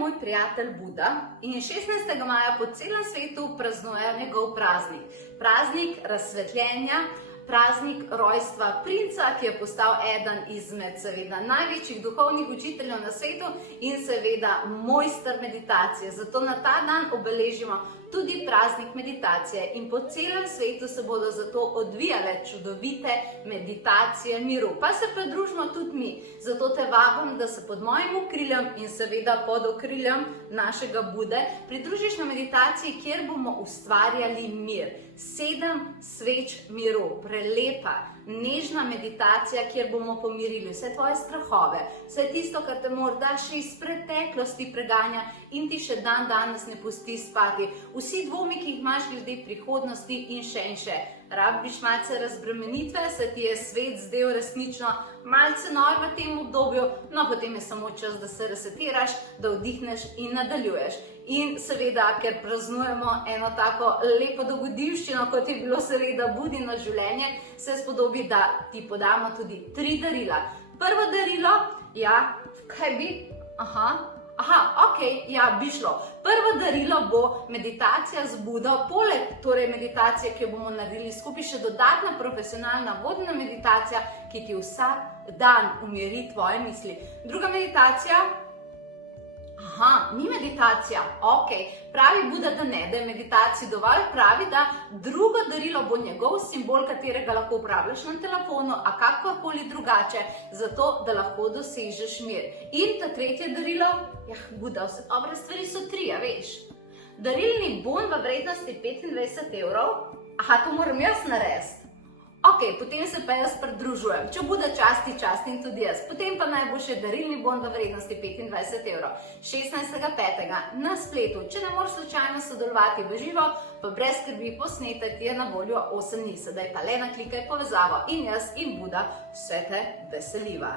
moj prijatelj Buda in 16. maja po celem svetu praznujejo njegov praznik. Praznik razsvetljenja, praznik rojstva princa, ki je postal eden izmed seveda največjih duhovnih učiteljev na svetu in seveda mojster meditacije. Zato na ta dan obeležimo tudi praznik meditacije in po celem svetu se bodo zato odvijale čudovite meditacije miru. Pa se pridružimo tudi mi. Zato te vabim, da se pod mojim okriljem in seveda pod okriljem našega Bude pridružiš na meditaciji, kjer bomo ustvarjali mir. 7 sveč miru, prelepa, nežna meditacija, kjer bomo pomirili vse tvoje strahove, vse tisto, kar te morda še iz preteklosti preganja in ti še dan danes ne pusti spati. Vsi dvomi, ki jih imaš glede prihodnosti in še in še. Rabiš malce razbremenitve, se ti je svet zdel resnično malce nor v tem obdobju, no potem je samo čas, da se resetiraš, da vdihneš in nadaljuješ. In seveda, ker praznujemo eno tako lepo dogodivščino, kot je bilo seveda Budino življenje, se spodobi, da ti podamo tudi 3 darila. Prvo darilo, ja, kaj bi? Bi šlo. Prvo darilo bo meditacija z Budo, poleg meditacije, ki jo bomo naredili skupaj, še dodatna profesionalna vodna meditacija, ki ti vsak dan umiri tvoje misli. Druga meditacija, ni meditacija, pravi Buda, da ne, da je meditacij dovolj, pravi, da drugo darilo bo njegov simbol, katerega lahko uporabljaš na telefonu, a kakorkoli drugače, zato, da lahko dosežeš mir. In ta tretje darilo, Buda, vse dobre stvari so 3, veš. Darilni bon v vrednosti 25 evrov, to moram jaz narediti. Potem se pa jaz pridružujem. Če Buda časti, častim tudi jaz. Potem pa naj bo še darilni bon v vrednosti 25 evrov. 16.5. na spletu. Če ne moreš slučajno sodelovati v živo, pa brez skrbi, posnetek ti je na voljo 8 dni. Sedaj pa le naklikaj povezavo in jaz in Buda se te veseliva.